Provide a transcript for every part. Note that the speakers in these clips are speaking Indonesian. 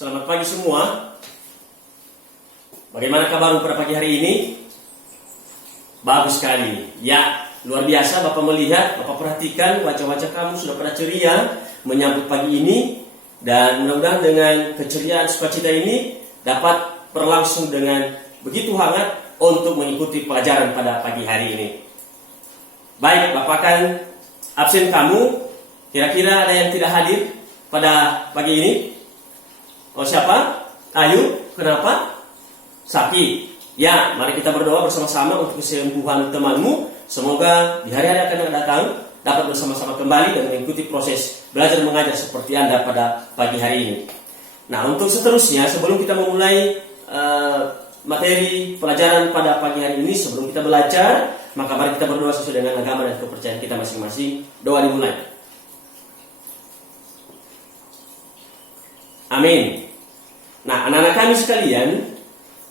Selamat pagi semua. Bagaimana kabar pada pagi hari ini? Bagus sekali. Ya, luar biasa Bapak melihat, Bapak perhatikan wajah-wajah kamu sudah pada ceria menyambut pagi ini. Dan mudah-mudahan dengan keceriaan sukacita ini dapat berlangsung dengan begitu hangat untuk mengikuti pelajaran pada pagi hari ini. Baik, Bapak akan absen kamu. Kira-kira ada yang tidak hadir pada pagi ini? Oh, siapa? Ayu, kenapa? Sakit. Ya, mari kita berdoa bersama-sama untuk kesembuhan temanmu. Semoga di hari-hari akan datang dapat bersama-sama kembali dan mengikuti proses belajar mengajar seperti Anda pada pagi hari ini. Nah, untuk seterusnya, sebelum kita memulai materi pelajaran pada pagi hari ini, sebelum kita belajar, maka mari kita berdoa sesuai dengan agama dan kepercayaan kita masing-masing. Doa dimulai. Amin. Nah, anak-anak kami sekalian,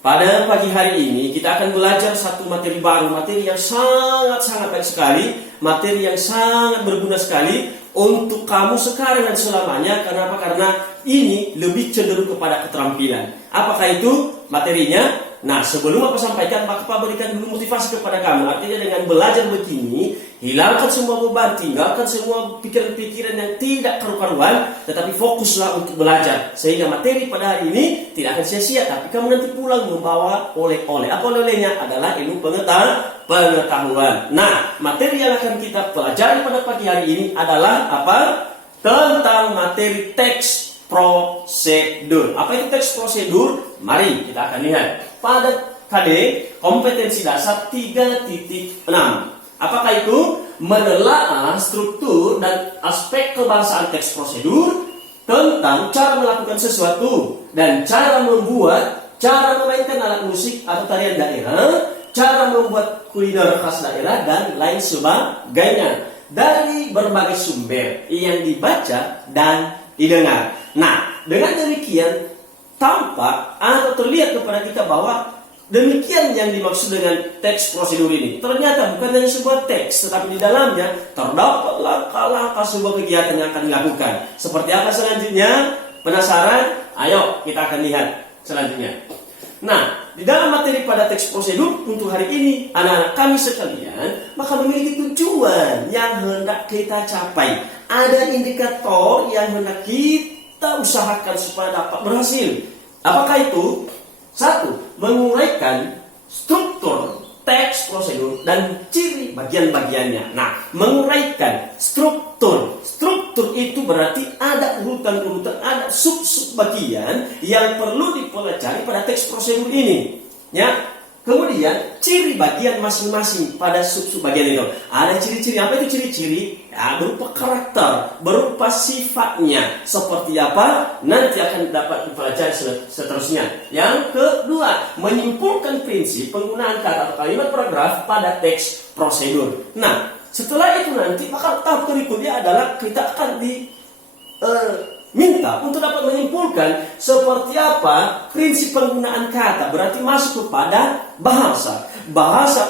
pada pagi hari ini kita akan belajar satu materi baru, materi yang sangat-sangat baik sekali, materi yang sangat berguna sekali untuk kamu sekarang dan selamanya. Kenapa? Karena ini lebih cenderung kepada keterampilan. Apakah itu materinya? Nah, sebelum Bapak sampaikan, Bapak berikan dulu motivasi kepada kamu. Artinya dengan belajar begini, hilangkan semua beban, tinggalkan semua pikiran-pikiran yang tidak karu-karuan, tetapi fokuslah untuk belajar. Sehingga materi pada hari ini tidak akan sia-sia, tapi kamu nanti pulang membawa oleh-oleh. Apa oleh-olehnya? Adalah ilmu pengetahuan. Nah, materi yang akan kita pelajari pada pagi hari ini adalah apa? Tentang materi teks prosedur. Apa itu teks prosedur? Mari kita akan lihat. Pada KD, kompetensi dasar 3.6. Apakah itu? Menelaah struktur dan aspek kebahasaan teks prosedur tentang cara melakukan sesuatu dan cara membuat, cara memainkan alat musik atau tarian daerah, cara membuat kuliner khas daerah, dan lain sebagainya dari berbagai sumber yang dibaca dan didengar. Nah, dengan demikian tampak atau terlihat kepada kita bahwa demikian yang dimaksud dengan teks prosedur ini. Ternyata bukan hanya sebuah teks, tetapi di dalamnya terdapat langkah-langkah sebuah kegiatan yang akan dilakukan. Seperti apa selanjutnya? Penasaran? Ayo kita akan lihat selanjutnya. Nah, di dalam materi pada teks prosedur untuk hari ini, anak-anak kami sekalian, maka memiliki tujuan yang hendak kita capai. Ada indikator yang hendak kita usahakan supaya dapat berhasil. Apakah itu? Satu, menguraikan struktur teks prosedur dan ciri bagian-bagiannya. Nah, menguraikan struktur itu berarti ada urutan-urutan, ada sub-sub bagian yang perlu dipelajari pada teks prosedur ini. Ya. Kemudian ciri bagian masing-masing pada sub-sub bagian itu. Ada ciri-ciri. Apa itu ciri-ciri? Ya, berupa karakter, berupa sifatnya. Seperti apa? Nanti akan dapat dipelajari seterusnya. Yang kedua, menyimpulkan prinsip penggunaan kata atau kalimat paragraf pada teks prosedur. Nah, setelah itu nanti maka tahap berikutnya adalah kita akan minta untuk dapat menyimpulkan seperti apa prinsip penggunaan kata. Berarti masuk kepada bahasa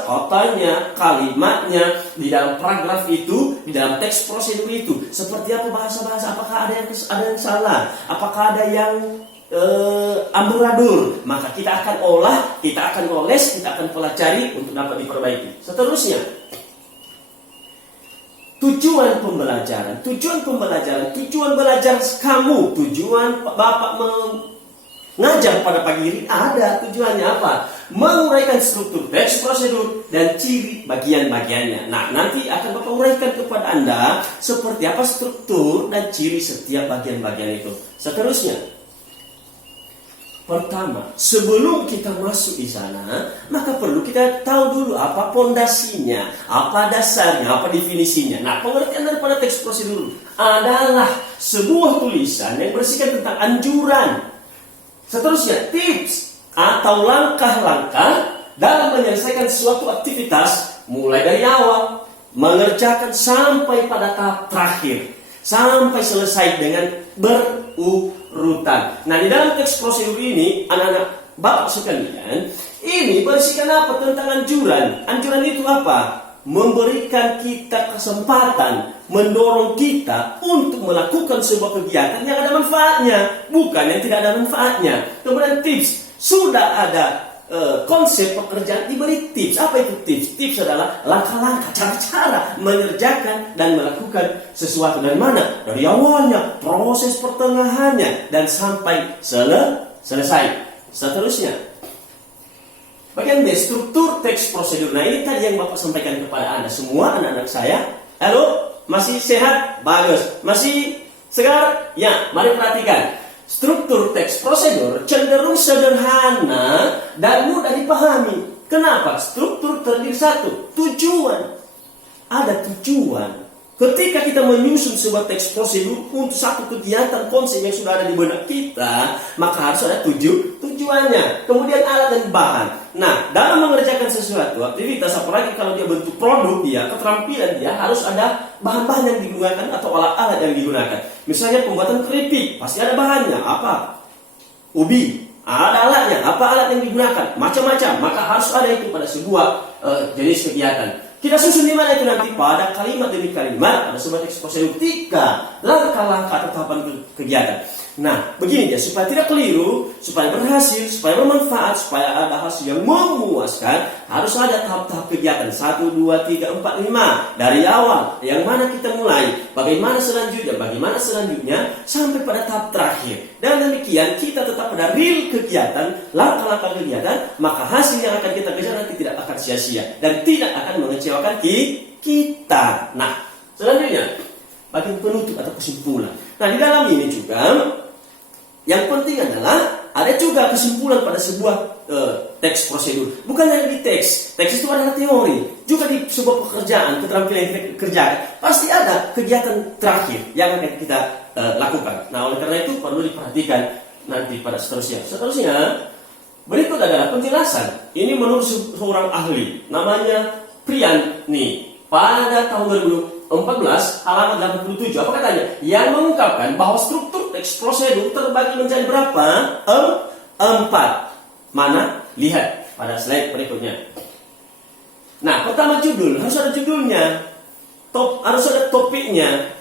katanya, kalimatnya di dalam paragraf itu, di dalam teks prosedur itu. Seperti apa bahasa-bahasa? Apakah ada yang salah? Apakah ada yang amburadul? Maka kita akan olah, kita akan oles, kita akan pelajari untuk dapat diperbaiki. Seterusnya, tujuan pembelajaran, tujuan belajar kamu, tujuan Bapak mengajar pada pagi ini ada tujuannya apa? Menguraikan struktur teks prosedur dan ciri bagian-bagiannya. Nah, nanti akan Bapak uraikan kepada Anda seperti apa struktur dan ciri setiap bagian-bagian itu. Seterusnya, pertama, sebelum kita masuk di sana, maka perlu kita tahu dulu apa pondasinya, apa dasarnya, apa definisinya. Nah, pengertian daripada teks prosedur adalah sebuah tulisan yang berisikan tentang anjuran. Seterusnya, tips atau langkah-langkah dalam menyelesaikan suatu aktivitas mulai dari awal, mengerjakan sampai pada tahap terakhir, sampai selesai dengan berurutan. Nah, di dalam teks prosedur ini, anak-anak Bapak sekalian, ini berisikan apa? Tentang anjuran. Anjuran itu apa? memberikan kita kesempatan, mendorong kita untuk melakukan sebuah kegiatan yang ada manfaatnya, bukan yang tidak ada manfaatnya. Kemudian tips, sudah ada konsep pekerjaan, diberi tips. Apa itu tips? Tips adalah langkah-langkah, cara-cara mengerjakan dan melakukan sesuatu. Dari mana? Dari awalnya, proses pertengahannya, dan sampai selesai. Seterusnya, bagian B, struktur teks prosedur. Nah, ini tadi yang Bapak sampaikan kepada Anda semua, anak-anak saya. Halo, masih sehat? Bagus. Masih segar? Ya, mari perhatikan. Struktur teks prosedur cenderung sederhana dan mudah dipahami. Kenapa? Struktur terdiri satu, tujuan. Ada tujuan. Ketika kita menyusun sebuah teks prosedur untuk satu kegiatan konsep yang sudah ada di benak kita, maka harus ada tujuannya. Kemudian alat dan bahan. Nah, dalam mengerjakan sesuatu aktivitas, apalagi kalau dia bentuk produk, dia keterampilan dia harus ada bahan-bahan yang digunakan atau alat-alat yang digunakan. Misalnya pembuatan keripik, pasti ada bahannya. Apa? Ubi. Ada alatnya. Apa alat yang digunakan? Macam-macam. Maka harus ada itu pada sebuah jenis kegiatan. Kita susun di mana itu nanti? Pada kalimat demi kalimat, ada sebuah teks prosedur 3 langkah-langkah atau tahapan kegiatan. Nah, begini ya, supaya tidak keliru, supaya berhasil, supaya bermanfaat, supaya ada hasil yang memuaskan, harus ada tahap-tahap kegiatan 1, 2, 3, 4, 5 dari awal. Yang mana kita mulai, bagaimana selanjutnya, sampai pada tahap terakhir. Dan demikian kita tetap pada real kegiatan, langkah-langkah kegiatan, maka hasil yang akan kita kejar nanti tidak akan sia-sia dan tidak akan mengecewakan kita. Nah, selanjutnya bagian penutup atau kesimpulan. Nah, di dalam ini juga yang penting adalah ada juga kesimpulan pada sebuah teks prosedur. Bukan hanya di teks. Teks itu adalah teori. Juga di sebuah pekerjaan, keterampilan yang kita kerjakan, pasti ada kegiatan terakhir yang akan kita lakukan. Nah, oleh karena itu perlu diperhatikan nanti pada seterusnya. Berikut adalah penjelasan. Ini menurut seorang ahli, namanya Prian nih. Pada tahun 2014, halaman 87, apa katanya? Yang mengungkapkan bahwa struktur teks prosedur terbagi menjadi berapa? 4. Mana? Lihat pada slide berikutnya. Nah, pertama judul, harus ada judulnya. Harus ada topiknya.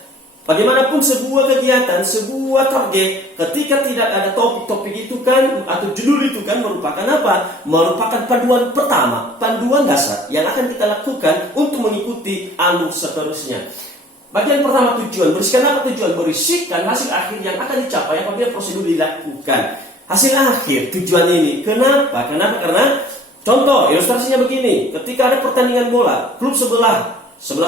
Bagaimanapun sebuah kegiatan, sebuah target, ketika tidak ada topik itu kan, atau judul itu kan merupakan apa? Merupakan panduan pertama, panduan dasar yang akan kita lakukan untuk mengikuti alur seterusnya. Bagian pertama tujuan, berisikan apa tujuan? Berisikan hasil akhir yang akan dicapai apabila prosedur dilakukan. Hasil akhir tujuan ini, kenapa? Karena contoh, ilustrasinya begini, ketika ada pertandingan bola, klub 11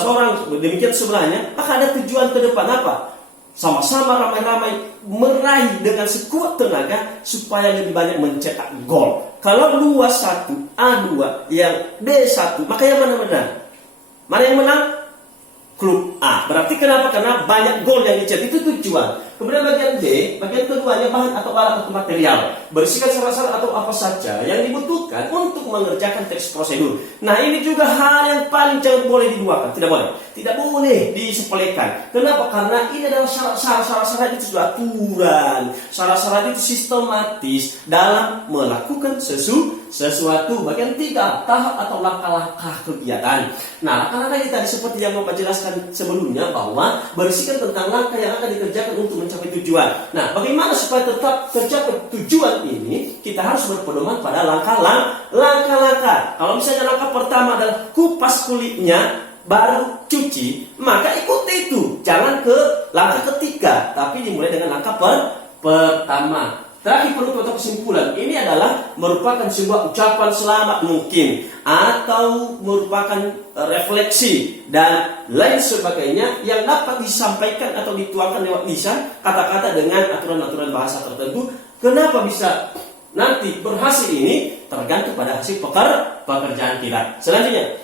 orang, demikian sebelahnya, maka ada tujuan ke depan apa? Sama-sama ramai-ramai meraih dengan sekuat tenaga supaya lebih banyak mencetak gol. Kalau 2-1, A2, yang B1, maka yang mana menang? Mana yang menang? Klub A. Berarti kenapa? Karena banyak gol yang dicetak, itu tujuan. Kemudian bagian B, bagian keduanya bahan atau alat atau material. Berisikan salah-salah atau apa saja yang dibutuhkan untuk mengerjakan teks prosedur. Nah, ini juga hal yang paling jangan boleh diduakan. Tidak boleh. Tidak boleh disepelekan. Kenapa? Karena ini adalah syarat-syarat itu sudah aturan. Syarat-syarat itu sistematis dalam melakukan sesuatu. Bagian 3, tahap atau langkah-langkah kegiatan. Nah, langkah-langkah ini tadi seperti yang Bapak jelaskan sebelumnya, bahwa berisikan tentang langkah yang akan dikerjakan untuk mencapai tujuan. Nah, bagaimana supaya tetap tercapai tujuan ini? Kita harus berpedoman pada langkah-langkah. Kalau misalnya langkah pertama adalah kupas kulitnya, baru cuci, maka ikuti itu. Jangan ke langkah ketiga, tapi dimulai dengan langkah pertama. Terakhir penutup atau kesimpulan, ini adalah merupakan sebuah ucapan selamat mungkin, atau merupakan refleksi dan lain sebagainya yang dapat disampaikan atau dituangkan lewat lisan, kata-kata dengan aturan-aturan bahasa tertentu. Kenapa bisa nanti berhasil ini? Tergantung pada hasil pekerjaan kita. Selanjutnya,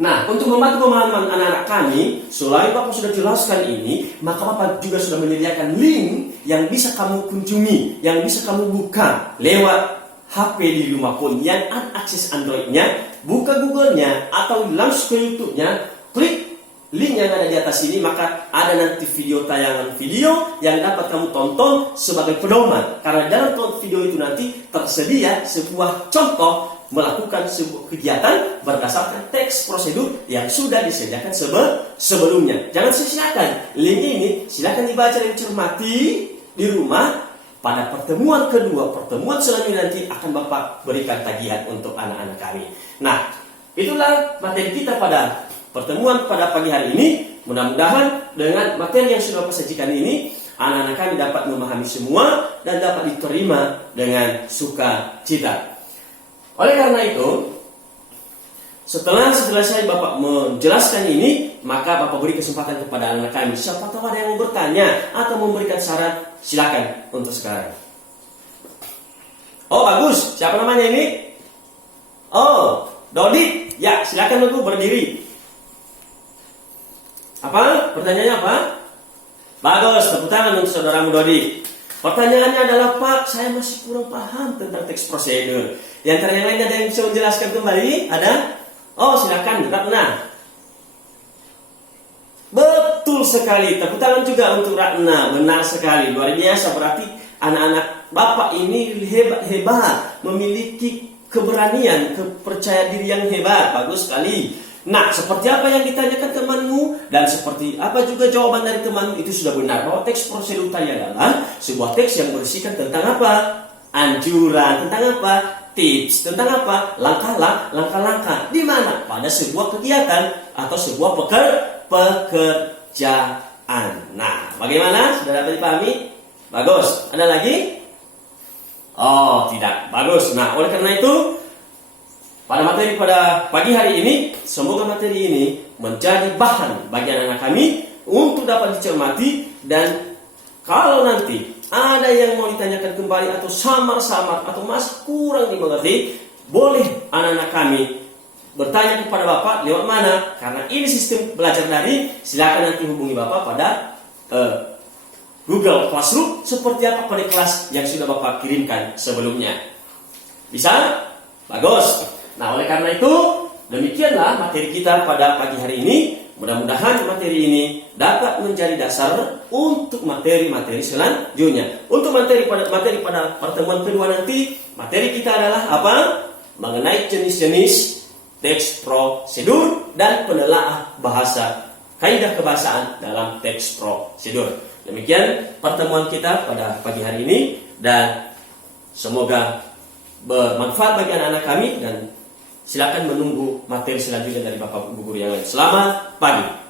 nah, untuk membantu pemahaman anak-anak kami, selain Bapak sudah jelaskan ini, maka Bapak juga sudah menyediakan link yang bisa kamu kunjungi, yang bisa kamu buka lewat HP di rumah pun yang ada akses Androidnya. Buka Google-nya atau langsung ke YouTube-nya, klik link yang ada di atas ini, maka ada nanti tayangan video yang dapat kamu tonton sebagai pedoman. Karena dalam video itu nanti tersedia sebuah contoh melakukan sebuah kegiatan berdasarkan teks prosedur yang sudah disediakan sebelumnya. Jangan sia-siakan. Link ini silakan dibaca dan dicermati di rumah. Pada pertemuan kedua, pertemuan selanjutnya nanti akan Bapak berikan tagihan untuk anak-anak kami. Nah, itulah materi kita pada pertemuan pada pagi hari ini. Mudah-mudahan dengan materi yang sudah Bapak sajikan ini, anak-anak kami dapat memahami semua dan dapat diterima dengan sukacita. Oleh karena itu, setelah saya Bapak menjelaskan ini, maka Bapak beri kesempatan kepada anak kami. Siapa tahu ada yang mau bertanya atau memberikan saran, silakan untuk sekarang. Oh bagus, siapa namanya ini? Oh, Dodi. Ya, silakan dulu berdiri. Apa? Pertanyaannya apa? Bagus, tepuk tangan untuk saudaramu Dodi. Pertanyaannya adalah, Pak, saya masih kurang paham tentang teks prosedur. Di antara yang lain ada yang bisa menjelaskan kembali? Ada? Oh, silakan, Ratna. Betul sekali, tepuk tangan juga untuk Ratna. Benar sekali, luar biasa. Berarti anak-anak Bapak ini hebat-hebat, memiliki keberanian, kepercayaan diri yang hebat. Bagus sekali. Nah, seperti apa yang ditanyakan temanmu dan seperti apa juga jawaban dari temanmu itu sudah benar, bahwa teks prosedur tadi adalah sebuah teks yang berisikan tentang apa? Anjuran, tentang apa? Tips, tentang apa? Langkah-langkah. Di mana? Pada sebuah kegiatan atau sebuah pekerjaan. Nah, bagaimana? Sudah dapat dipahami? Bagus. Ada lagi? Oh, tidak. Bagus. Nah, oleh karena itu, pada materi pada pagi hari ini, semoga materi ini menjadi bahan bagi anak-anak kami untuk dapat dicermati, dan kalau nanti ada yang mau ditanyakan kembali atau samar-samar atau masih kurang dimengerti, boleh anak-anak kami bertanya kepada Bapak lewat mana? Karena ini sistem belajar daring, silakan nanti hubungi Bapak pada Google Classroom seperti apa pada kelas yang sudah Bapak kirimkan sebelumnya. Bisa? Bagus. Nah, oleh karena itu, demikianlah materi kita pada pagi hari ini. Mudah-mudahan materi ini dapat menjadi dasar untuk materi-materi selanjutnya. Untuk materi pada pertemuan kedua nanti, materi kita adalah apa? Mengenai jenis-jenis teks prosedur dan penelaah bahasa, kaidah kebahasaan dalam teks prosedur. Demikian pertemuan kita pada pagi hari ini, dan semoga bermanfaat bagi anak-anak kami, dan silakan menunggu materi selanjutnya dari Bapak Ibu guru yang lain. Selamat pagi.